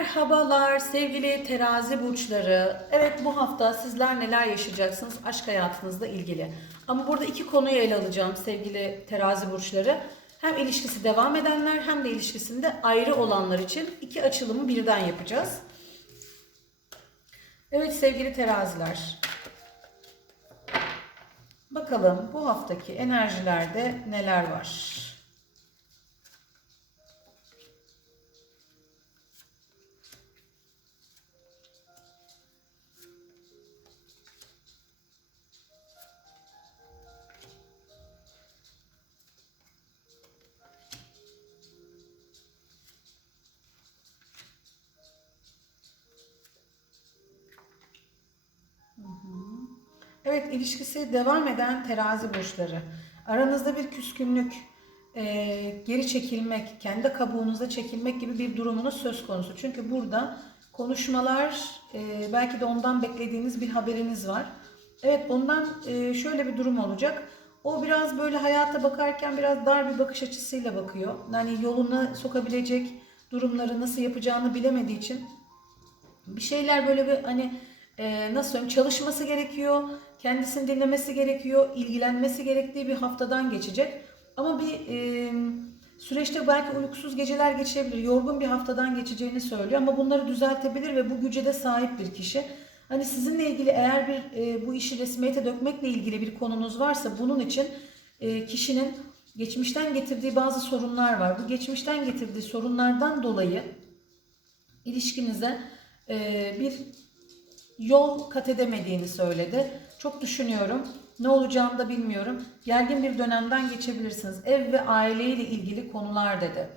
Merhabalar sevgili terazi burçları. Evet bu hafta sizler neler yaşayacaksınız aşk hayatınızla ilgili. Ama burada iki konuyu ele alacağım sevgili terazi burçları. Hem ilişkisi devam edenler hem de ilişkisinde ayrı olanlar için iki açılımı birden yapacağız. Evet sevgili teraziler. Bakalım bu haftaki enerjilerde neler var? Evet ilişkisi devam eden terazi burçları. Aranızda bir küskünlük, e, geri çekilmek, kendi kabuğunuza çekilmek gibi bir durumunuz söz konusu. Çünkü burada konuşmalar, e, belki de ondan beklediğiniz bir haberiniz var. Evet ondan e, şöyle bir durum olacak. O biraz böyle hayata bakarken biraz dar bir bakış açısıyla bakıyor. Yani yoluna sokabilecek durumları nasıl yapacağını bilemediği için bir şeyler böyle bir hani e, nasıl söyleyeyim çalışması gerekiyor, kendisini dinlemesi gerekiyor, ilgilenmesi gerektiği bir haftadan geçecek. Ama bir e, süreçte belki uykusuz geceler geçirebilir, yorgun bir haftadan geçeceğini söylüyor ama bunları düzeltebilir ve bu güce de sahip bir kişi. Hani sizinle ilgili eğer bir e, bu işi resmiyete dökmekle ilgili bir konunuz varsa bunun için e, kişinin geçmişten getirdiği bazı sorunlar var. Bu geçmişten getirdiği sorunlardan dolayı ilişkinize e, bir yol kat edemediğini söyledi. Çok düşünüyorum. Ne olacağını da bilmiyorum. Gergin bir dönemden geçebilirsiniz. Ev ve aileyle ilgili konular dedi.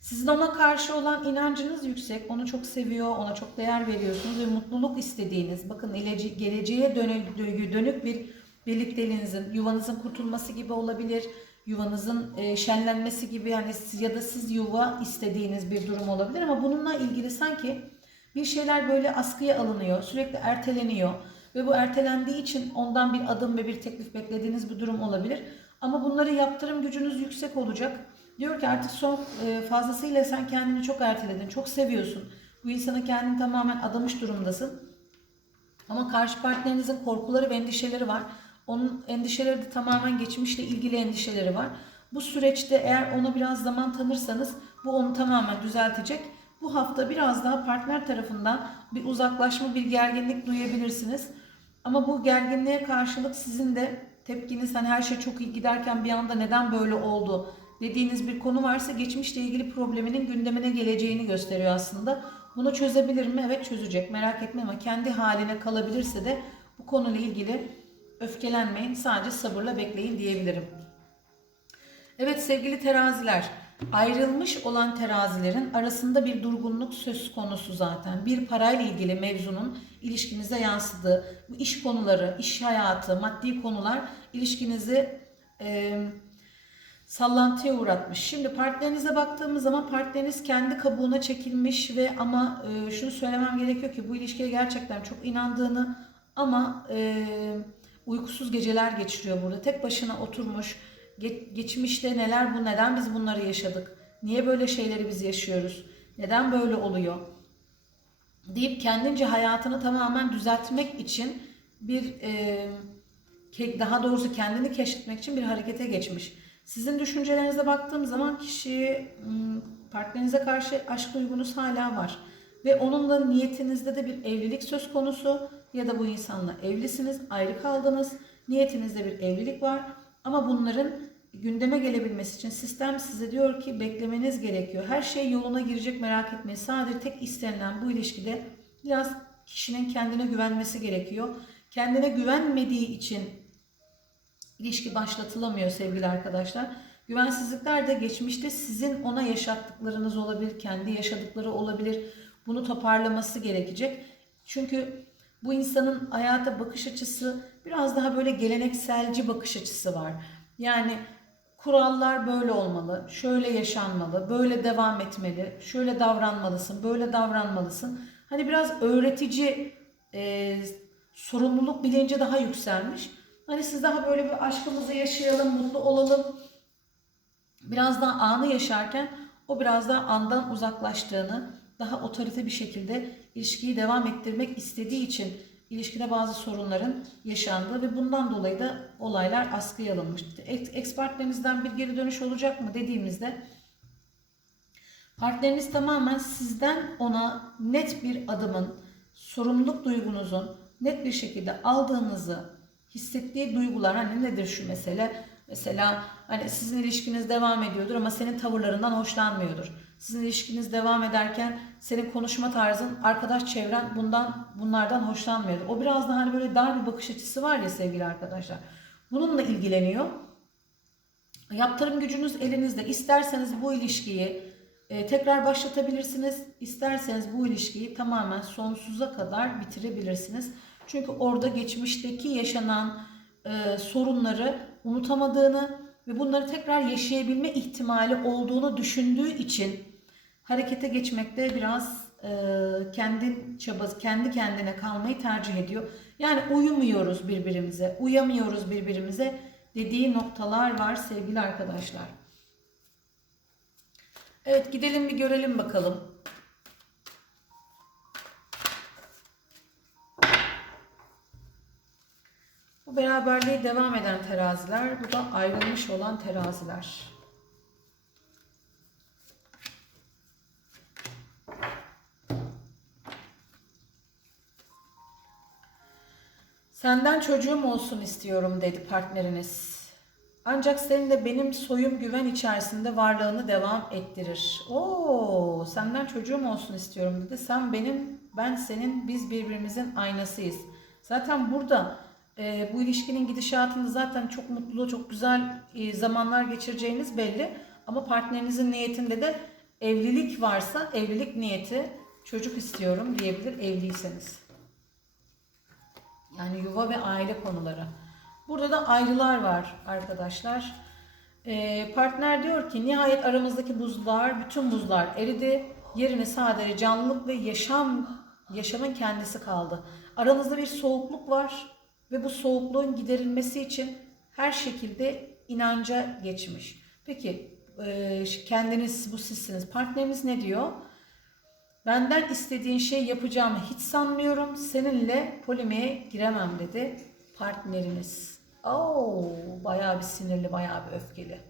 Sizin ona karşı olan inancınız yüksek. Onu çok seviyor, ona çok değer veriyorsunuz ve mutluluk istediğiniz, bakın geleceğe dönük, bir birlikteliğinizin, yuvanızın kurtulması gibi olabilir. Yuvanızın e, şenlenmesi gibi yani ya da siz yuva istediğiniz bir durum olabilir ama bununla ilgili sanki bir şeyler böyle askıya alınıyor, sürekli erteleniyor ve bu ertelendiği için ondan bir adım ve bir teklif beklediğiniz bir durum olabilir. Ama bunları yaptırım gücünüz yüksek olacak. Diyor ki artık son e, fazlasıyla sen kendini çok erteledin, çok seviyorsun. Bu insana kendini tamamen adamış durumdasın. Ama karşı partnerinizin korkuları ve endişeleri var. Onun endişeleri de tamamen geçmişle ilgili endişeleri var. Bu süreçte eğer ona biraz zaman tanırsanız bu onu tamamen düzeltecek. Bu hafta biraz daha partner tarafından bir uzaklaşma, bir gerginlik duyabilirsiniz. Ama bu gerginliğe karşılık sizin de tepkiniz hani her şey çok iyi giderken bir anda neden böyle oldu dediğiniz bir konu varsa geçmişle ilgili probleminin gündemine geleceğini gösteriyor aslında. Bunu çözebilir mi? Evet çözecek. Merak etme ama kendi haline kalabilirse de bu konuyla ilgili öfkelenmeyin. Sadece sabırla bekleyin diyebilirim. Evet sevgili teraziler, ayrılmış olan terazilerin arasında bir durgunluk söz konusu zaten. Bir parayla ilgili mevzunun ilişkinize yansıdığı, bu iş konuları, iş hayatı, maddi konular ilişkinizi e, sallantıya uğratmış. Şimdi partnerinize baktığımız zaman partneriniz kendi kabuğuna çekilmiş ve ama e, şunu söylemem gerekiyor ki bu ilişkiye gerçekten çok inandığını ama e, uykusuz geceler geçiriyor burada. Tek başına oturmuş, Ge- geçmişte neler bu, neden biz bunları yaşadık, niye böyle şeyleri biz yaşıyoruz, neden böyle oluyor deyip kendince hayatını tamamen düzeltmek için bir e, daha doğrusu kendini keşfetmek için bir harekete geçmiş. Sizin düşüncelerinize baktığım zaman kişi partnerinize karşı aşk duygunuz hala var. Ve onunla niyetinizde de bir evlilik söz konusu ya da bu insanla evlisiniz, ayrı kaldınız. Niyetinizde bir evlilik var ama bunların gündeme gelebilmesi için sistem size diyor ki beklemeniz gerekiyor. Her şey yoluna girecek merak etmeyin. Sadece tek istenilen bu ilişkide biraz kişinin kendine güvenmesi gerekiyor. Kendine güvenmediği için ilişki başlatılamıyor sevgili arkadaşlar. Güvensizlikler de geçmişte sizin ona yaşattıklarınız olabilir, kendi yaşadıkları olabilir. Bunu toparlaması gerekecek. Çünkü bu insanın hayata bakış açısı biraz daha böyle gelenekselci bakış açısı var. Yani kurallar böyle olmalı, şöyle yaşanmalı, böyle devam etmeli, şöyle davranmalısın, böyle davranmalısın. Hani biraz öğretici e, sorumluluk bilinci daha yükselmiş. Hani siz daha böyle bir aşkımızı yaşayalım, mutlu olalım. Biraz daha anı yaşarken o biraz daha andan uzaklaştığını, daha otorite bir şekilde ilişkiyi devam ettirmek istediği için ilişkide bazı sorunların yaşandığı ve bundan dolayı da olaylar askıya alınmıştı. Ex partnerinizden bir geri dönüş olacak mı dediğimizde partneriniz tamamen sizden ona net bir adımın, sorumluluk duygunuzun net bir şekilde aldığınızı hissettiği duygular hani nedir şu mesele? Mesela hani sizin ilişkiniz devam ediyordur ama senin tavırlarından hoşlanmıyordur. Sizin ilişkiniz devam ederken senin konuşma tarzın, arkadaş çevren bundan bunlardan hoşlanmıyordur. O biraz daha hani böyle dar bir bakış açısı var ya sevgili arkadaşlar. Bununla ilgileniyor. Yaptırım gücünüz elinizde. İsterseniz bu ilişkiyi e, tekrar başlatabilirsiniz. İsterseniz bu ilişkiyi tamamen sonsuza kadar bitirebilirsiniz. Çünkü orada geçmişteki yaşanan e, sorunları unutamadığını ve bunları tekrar yaşayabilme ihtimali olduğunu düşündüğü için harekete geçmekte biraz e, kendi çabası, kendi kendine kalmayı tercih ediyor. Yani uyumuyoruz birbirimize, uyamıyoruz birbirimize dediği noktalar var sevgili arkadaşlar. Evet gidelim bir görelim bakalım. Bu beraberliğe devam eden teraziler, bu da ayrılmış olan teraziler. Senden çocuğum olsun istiyorum dedi partneriniz. Ancak senin de benim soyum güven içerisinde varlığını devam ettirir. Oo, senden çocuğum olsun istiyorum dedi. Sen benim, ben senin, biz birbirimizin aynasıyız. Zaten burada e, bu ilişkinin gidişatında zaten çok mutlu, çok güzel e, zamanlar geçireceğiniz belli. Ama partnerinizin niyetinde de evlilik varsa evlilik niyeti çocuk istiyorum diyebilir evliyseniz. Yani yuva ve aile konuları. Burada da ayrılar var arkadaşlar. E, partner diyor ki nihayet aramızdaki buzlar, bütün buzlar eridi. Yerine sadece canlılık ve yaşam, yaşamın kendisi kaldı. Aranızda bir soğukluk var ve bu soğukluğun giderilmesi için her şekilde inanca geçmiş. Peki e, kendiniz bu sizsiniz. Partneriniz ne diyor? Benden istediğin şey yapacağımı hiç sanmıyorum. Seninle polemiğe giremem dedi partneriniz. Oo, bayağı bir sinirli, bayağı bir öfkeli.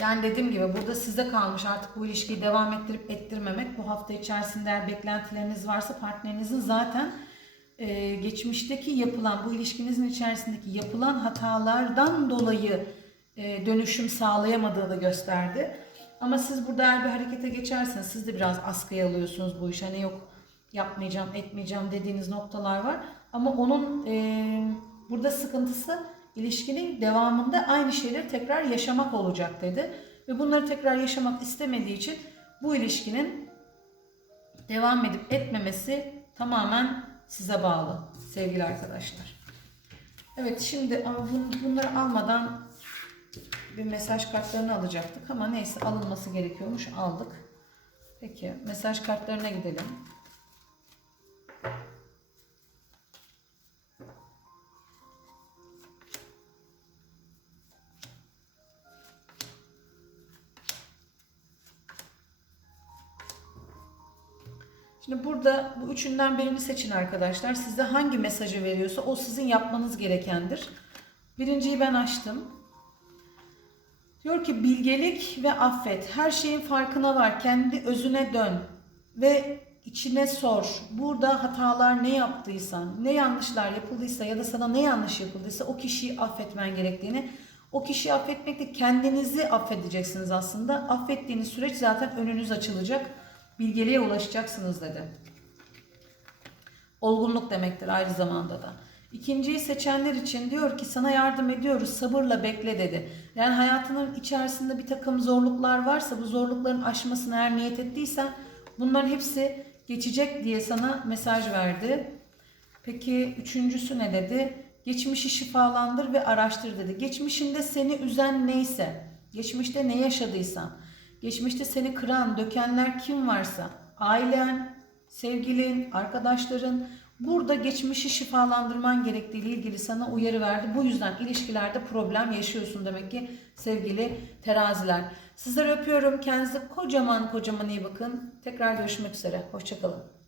Yani dediğim gibi burada size kalmış artık bu ilişkiyi devam ettirip ettirmemek. Bu hafta içerisinde eğer beklentileriniz varsa partnerinizin zaten e, geçmişteki yapılan, bu ilişkinizin içerisindeki yapılan hatalardan dolayı e, dönüşüm sağlayamadığını gösterdi. Ama siz burada eğer bir harekete geçerseniz siz de biraz askıya alıyorsunuz bu iş. Hani yok yapmayacağım, etmeyeceğim dediğiniz noktalar var. Ama onun e, burada sıkıntısı ilişkinin devamında aynı şeyleri tekrar yaşamak olacak dedi. Ve bunları tekrar yaşamak istemediği için bu ilişkinin devam edip etmemesi tamamen size bağlı sevgili arkadaşlar. Evet şimdi bunları almadan bir mesaj kartlarını alacaktık ama neyse alınması gerekiyormuş aldık. Peki mesaj kartlarına gidelim. Şimdi burada bu üçünden birini seçin arkadaşlar. Size hangi mesajı veriyorsa o sizin yapmanız gerekendir. Birinciyi ben açtım. Diyor ki bilgelik ve affet. Her şeyin farkına var. Kendi özüne dön. Ve içine sor. Burada hatalar ne yaptıysan, ne yanlışlar yapıldıysa ya da sana ne yanlış yapıldıysa o kişiyi affetmen gerektiğini, o kişiyi affetmekle kendinizi affedeceksiniz aslında. Affettiğiniz süreç zaten önünüz açılacak. Bilgeliğe ulaşacaksınız dedi. Olgunluk demektir ayrı zamanda da. İkinciyi seçenler için diyor ki sana yardım ediyoruz sabırla bekle dedi. Yani hayatının içerisinde bir takım zorluklar varsa bu zorlukların aşmasını eğer niyet ettiysen bunların hepsi geçecek diye sana mesaj verdi. Peki üçüncüsü ne dedi? Geçmişi şifalandır ve araştır dedi. Geçmişinde seni üzen neyse, geçmişte ne yaşadıysan, geçmişte seni kıran, dökenler kim varsa, ailen, sevgilin, arkadaşların Burada geçmişi şifalandırman gerektiği ile ilgili sana uyarı verdi. Bu yüzden ilişkilerde problem yaşıyorsun demek ki sevgili teraziler. Sizleri öpüyorum. Kendinize kocaman kocaman iyi bakın. Tekrar görüşmek üzere. Hoşçakalın.